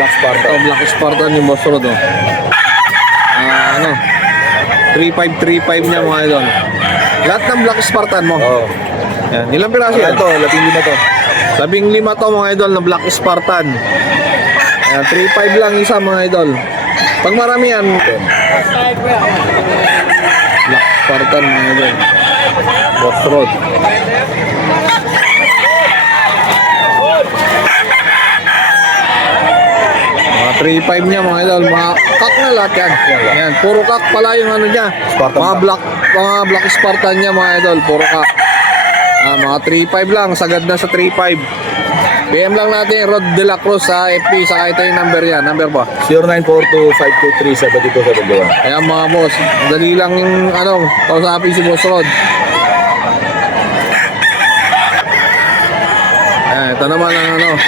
Black Spartan. Ito, Black Spartan yung boss Rod, oh. Ano? 3535 niya mga idol. Lahat ng Black Spartan mo. Oo. Yan. Ilang piraso yan? Ito, 15 to. 15 to mga idol na Black Spartan. Ayan, 3.5 lang isa mga idol. Pag marami yan, Black Spartan mga idol. Boss Rod. Mga 3.5 niya mga idol. Mga kak na lahat yan. Ayan, puro kak pala yung ano niya. Spartan Mga Black Spartan niya mga idol. Puro kak. Mga 3.5 lang. Sagad na sa 3.5. PM lang natin Rod de la Cruz sa FB. Saka ito yung number yan. Number ba? 0942-523-7271. Ayan mga boss. Dali lang yung kausapin si Boss Rod. Ayan, ito naman ang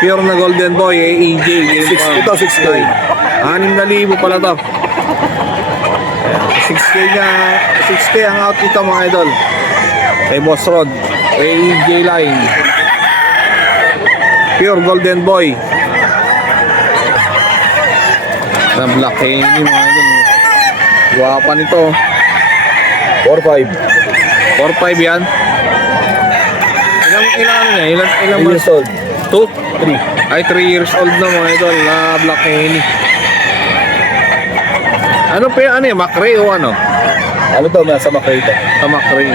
pure na Golden Boy AEJ. Ito, 6K. 6,000 pala to. Ayan, 6K ang out ito mga idol. Kay Boss Rod. AEJ line. Pure Golden Boy. Na black Henny mga idol. Guwapa nito. 4-5. 4-5 yan. Ilang ano niya? Ilang years old. 2? 3. Ay, 3 years old na mga idol na black Henny. Ano pa yan? Ano yan? Macrae o ano? Ano to? Nasa Macrae to. Sa Macrae.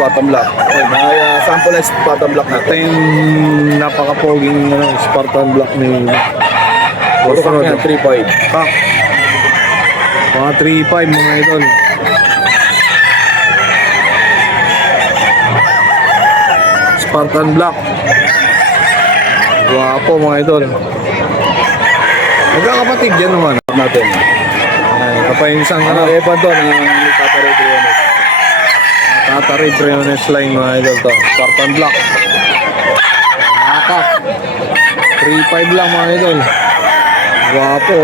Spartan Black. Okay, may sample na Spartan Black Ito natin. yung napaka-poging Spartan Black ni Puro kang yan, 3-5. Kak. Mga 3.5 mga idol. Spartan Black. Guwapo mga idol. Magkakapatid yan naman. Natin. Ay, kapayinsan ka Ano, na. Evan to, ng Tataray Briones. Tatari Briones line mga idol to. Spartan Black. Nakak. 3.5 lang mga idol. Guwapo.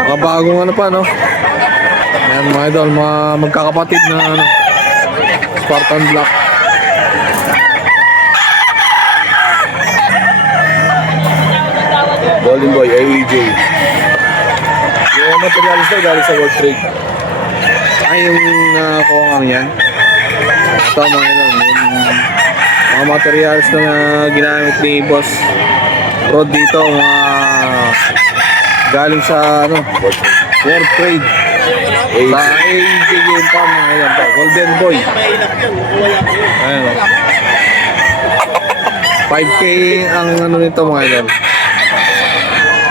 Makabagong ano pa no. Ayan mga idol, mga magkakapatid na Spartan Black. Golden Boy, AEJ. Yung materials na galing sa World Trade. Ay yung nakuha yan. Ito mga idol, yung mga materials na ginamit ni Boss Rod dito, mga galing sa World Trade. Sa AEG game pa mga yan pa. Golden Boy. Ayan o. 5K ang nito mga idol.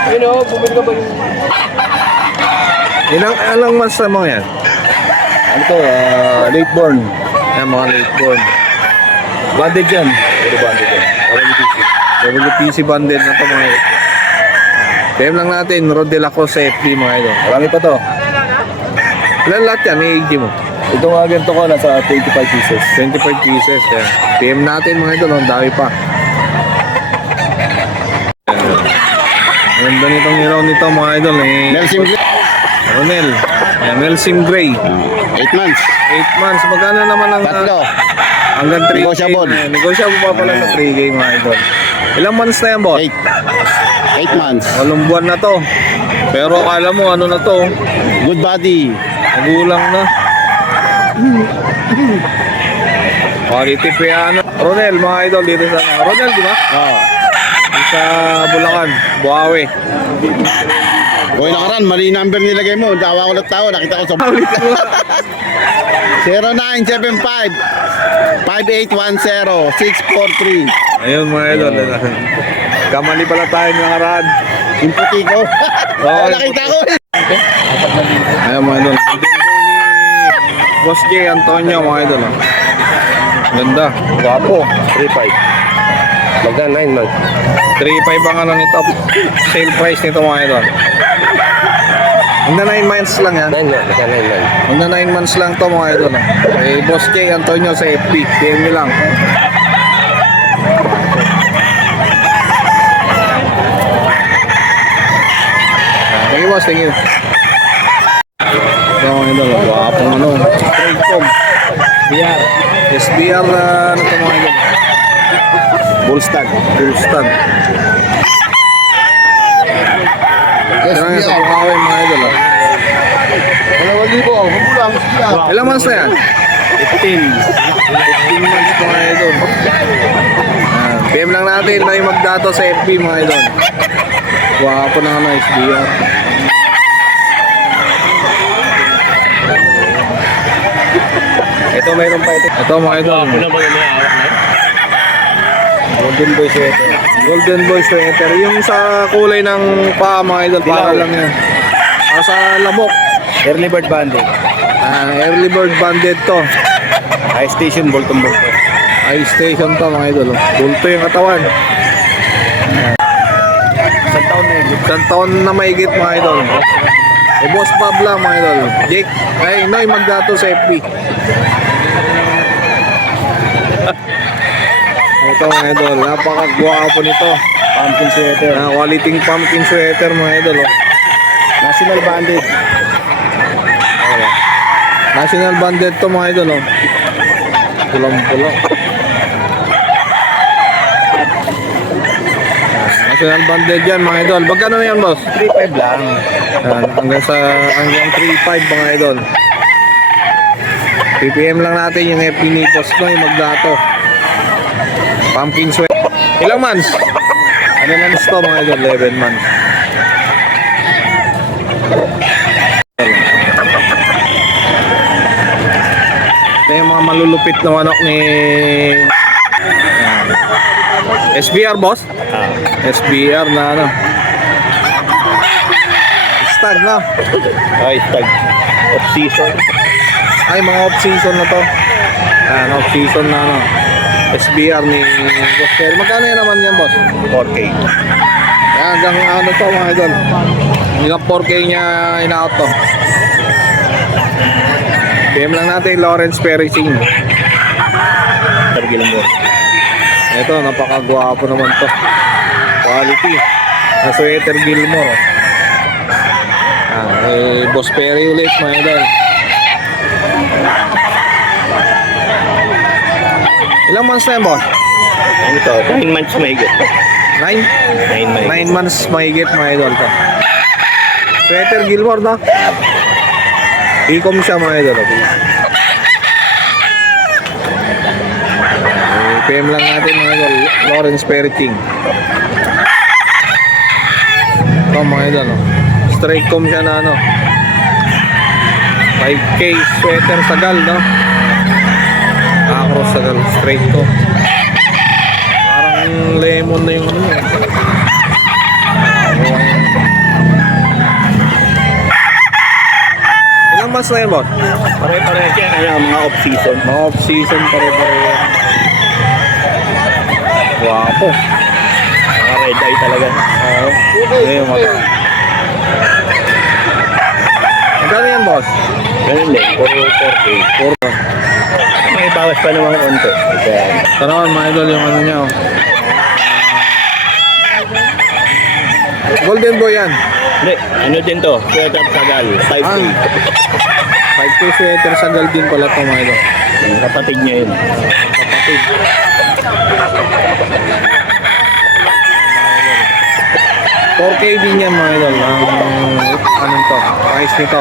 Ayun o, bumili ka ba yung... Ilang months na mga yan? Ano to, late born. Ayan mga late born. Banded yan. Puro banded yan. WPC. WPC banded na ito mga idol. PM lang natin, Rod de la Cruz sa FB mga idol. Marami pa to. Ilan lahat yan, AEG mo? Ito nga ganito ko, nasa 25 pieces. 25 pieces. Yan. PM natin mga idol, ang dami pa. Ganda nitong ilaw nito mga idol eh. Melsim Ronel. Ayan, Melsim Gray. 8 months. 8 months. Magkano naman ang Tatlo. hanggang 3K? Negotiable. Negotiable pa pala sa 3K mga idol. Ilang months na yan, boss? 8 months. Walong buwan na to. Pero akala mo ano na to? Good body. Magulang na. Quality pa yan. Ronel, mga idol dito sa Ronel, di ba? Oh. Sa Bulacan, Buawi. Hoy, nakaran, mali number nilagay mo. Tawa ko ng tao, nakita ko sa... Ulit mo. 0975 5810 643. Ayun mga idol. Kamali pala tayo ng nakaraan. Yung puti ko. Oo, Nakita ko. Ayun mga idol. Boss J. Antonio mga idol. Ganda. Guwapo, 3-5. Magda 9 months. 3.5 ang ano nito. Sale price nito mga idol. Magna 9 months lang yan. 9 months, magda 9 months. Magna 9 months lang to mga idol. Eh, Boss J. Antonio sa FB. PM nyo lang. Thank you boss, thank you. So, mga idol. Wapong ano. Straight comb. SBR. SBR na ano ito mga idol. Bullstag. Full-stud. Kaya nga sa Bukawi mga idol. Oh. 2,000. Mabulang. SBR. Ilang months na yan? 15. 15 months mga idol. PM lang natin na yung magdato sa FB mga idol. Wapo na ano, SBR. Ito mayroon pa ito. Ito mga idol. Golden Boy sweater. Golden Boy sweater. Yung sa kulay ng paa mga idol. Para lang yan. Sa lamok. Early bird bandit. Early bird banded to. High station Bolton Bolton. High station to mga idol. Bulto yung katawan. Isang taon na yun. Isang taon na mahigit mga idol. Boss Bob lang mga idol. Jake. Ay, Noy magdato sa FB. Ito mga idol. Napakagwapo nito. Pumpkin sweater. Quality pumpkin sweater mga idol. Oh. National bandit. National banded to mga idol. Oh. Pulang-pulang. National banded yan mga idol. Magkano na yan boss? 3.5 lang. Hanggang 3.5 mga idol. PPM lang natin yung FB ni Boss Noy magdato. Pumpkin sweat. Ilang months? Ano na to mga idol? 11 months. Ito yung mga malulupit na manok ni SBR boss? SBR na ano. Stag na. Ay, tag. Off season. Ay, mga off-season na to. Off-season na ano. SBR ni Boss Terry. Magkano yan naman yan, boss? 4K. Hanggang ano to, mga idol. Hanggang 4K niya in-out to. PM lang natin, Lawrence Pericing. Targilan mo. Ito, napakagwapo naman to. Quality. Na Sweater Gilmore. Boss Perry ulit, mga idol. Ilang months na yan, boss? Ano to? 9 months mahigit. 9? 9 mahigit. 9 months mahigit mga idol to. Sweater Gilmore no? Ecom siya mga idol. PM lang natin mga idol. Lawrence Pericing. Ito mga idol. Straight com siya na ano. 5K sweater sagal no? Cross sagal straight com. Parang lemon na yung ano mo. Ilang months na yun, boss? Pare-pareho yan. Ano, mga off-season. Mga off-season pare-pareho. Wapo. Mga red eye talaga. Oo. Ngayon mata. Magkano yan, boss? Ganun din. Puro 4K. Puro. May bawas pa naman konti. Kaya, Tanawan, mga idol, yung ano niya. Oh. Golden Boy yan. hindi. Ano din to? Sweater sagal. 5K. 5K sweater sagal din pala ito, mga idol. Yung kapatid niya yun. Kapatid. 4K din yan mga idol. Anong to? Price nito.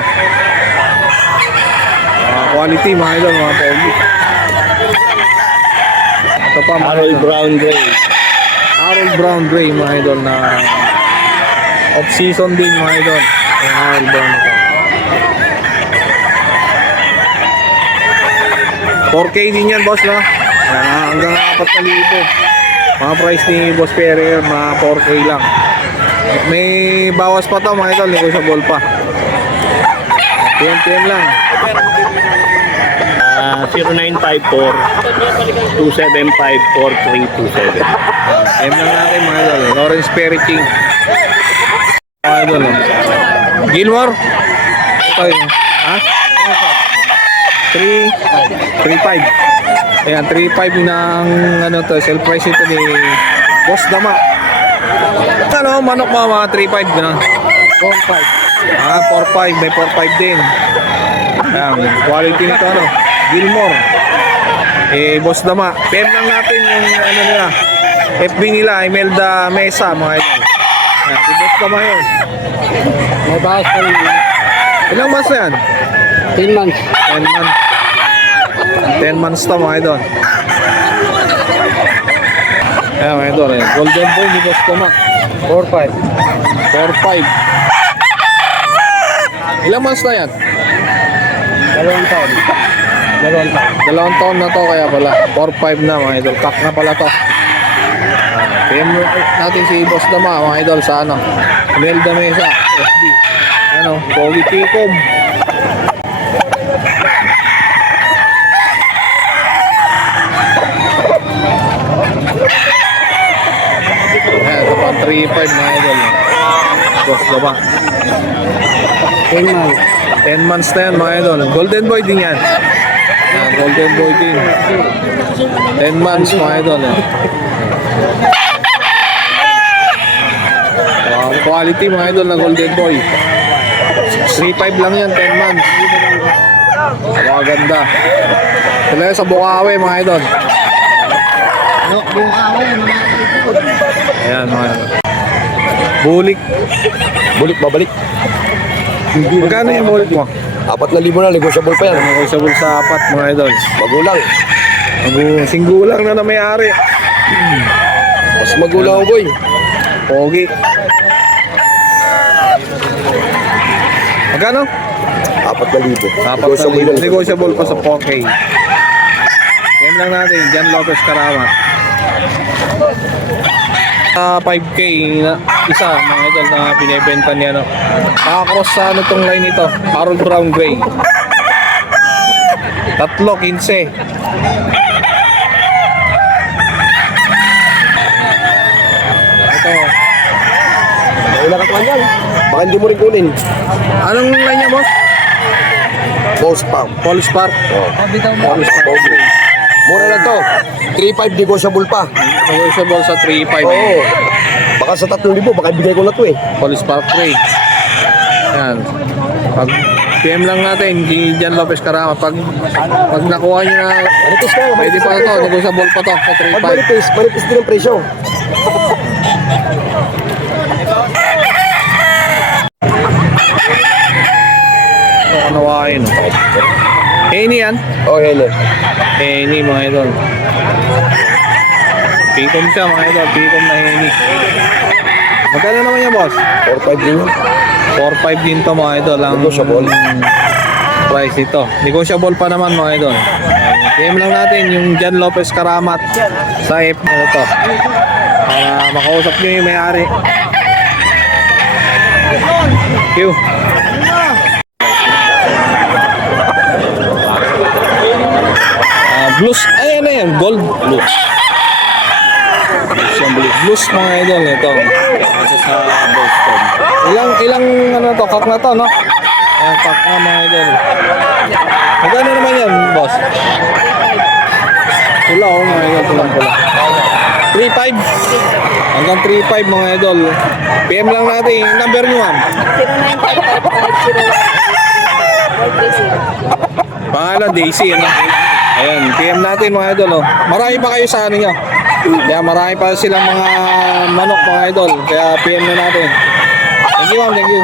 Quality mga idol, mga pogi. Ito pa mga Harold idol. Brown Gray. Harold Brown Gray mga idol na off-season din mga idol. Yung Harold Brown ito. 4K din yan boss no? Hanggang 4,000. Mga price ni Boss Ferrer na 4K lang. May bawas pa to mga idol, negotiable pa. PM lang. 0954-275-4327. PM lang natin mga idol. Lawrence Pericing. Mga idol. Oh. Gilmore? Ito yun. Ha? 3.5. Ayan, 3.5 ng ano to, sell price ito ni Boss Dama. Ano, manok mo mga 3.5 na? 4.5. 4.5, may 4.5 din. Ayan, quality nito ano, Gilmore. Boss Dama. PM lang natin yung ano nila, FB nila, Imelda Mesa, mga idol. Ayan, si Boss Dama yun. May bawas pa rin. Ilang months na yan? 10 months. 10 months. 10 months to mga idol. Ayan mga idol, golden boy ni Boss Dama. 4-5. 4.5. Ilang months na yan? 2 taon. 2 taon. 2 taon na to kaya pala. 4.5 na mga idol. Kak na pala to. PM natin si Boss Dama mga idol sa ano. Imelda Mesa. FB. Ano, Pogi Picom. Ayan, ito pang 3.5 mga idol. Boss Dama. 10 months. 10 months na yan mga idol. Golden boy din yan. Ayan, golden boy din. 10 months mga idol. Wow, quality mga idol na golden boy. 3.5 lang yan, 10 months. Wow, ganda. Sila sa Bukawi mga idol. No, yung away, mga Ayan mga idol. Bulik. Bulik babalik. Magkano yung bulik mo? 4,000 na, negosyable pa yan. Negotiable sa 4 mga idol. Magulang. Singgulang na may-ari. Mas magulang boy. Pogi. Magkano? 4,000. Negotiable pa sa 4K. Yan lang natin, Jan Lopez Karamat. 5K na isa, mga idol na binibenta niya. No? Nakakross sa ano tong line ito, Harold Brown Gray. 3.15. Ito. May nakatuan yan. Baka hindi mo rin kunin. Anong line niya, boss? Boss Pam. Paul Spark. bitaw mo. Paul Spark Gray. Mura na to. 3,500 negosyable pa. Negotiable sa 3.5. Oo. Baka sa 3,000, baka bigay ko na to eh. Paul Spark Gray. Yan. Pag PM lang natin, si Jan Lopez Karama. Pag nakuha nyo na, Manipis ka. pwede pa to, negotiable pa to sa Pag 3.5. manipis din ang presyo. Ito kanawain. Henny yan. Oh, hele. Henny mga idol. Pikom siya mga idol. Pikom na Henny. Magkano naman yan, boss? 4,500 din yun. 4.5 din to mga idol. Ang Negotiable. price ito. Negotiable pa naman mga idol. PM lang natin yung Jan Lopez Karamat sa F ano to. Para makausap nyo yung may-ari. Thank you. Blues, ay ano yan, gold blues. Blues mga idol ito. Kasi sa Boston. Ilang ano to, kak na to, no? Ayan, kak na mga idol. Magkano naman yan, boss? Pula oh mga idol, pulang-pula. 3.5. Hanggang 3.5 mga idol. PM lang natin yung number nyo, ma'am. 0955-430. Pangalan, Daisy, ano? Ayan, PM natin mga idol, oh. Marami pa kayo sa ano nyo. Kaya marami pa silang mga manok mga idol. Kaya PM na natin. Thank you, ma'am. Thank you.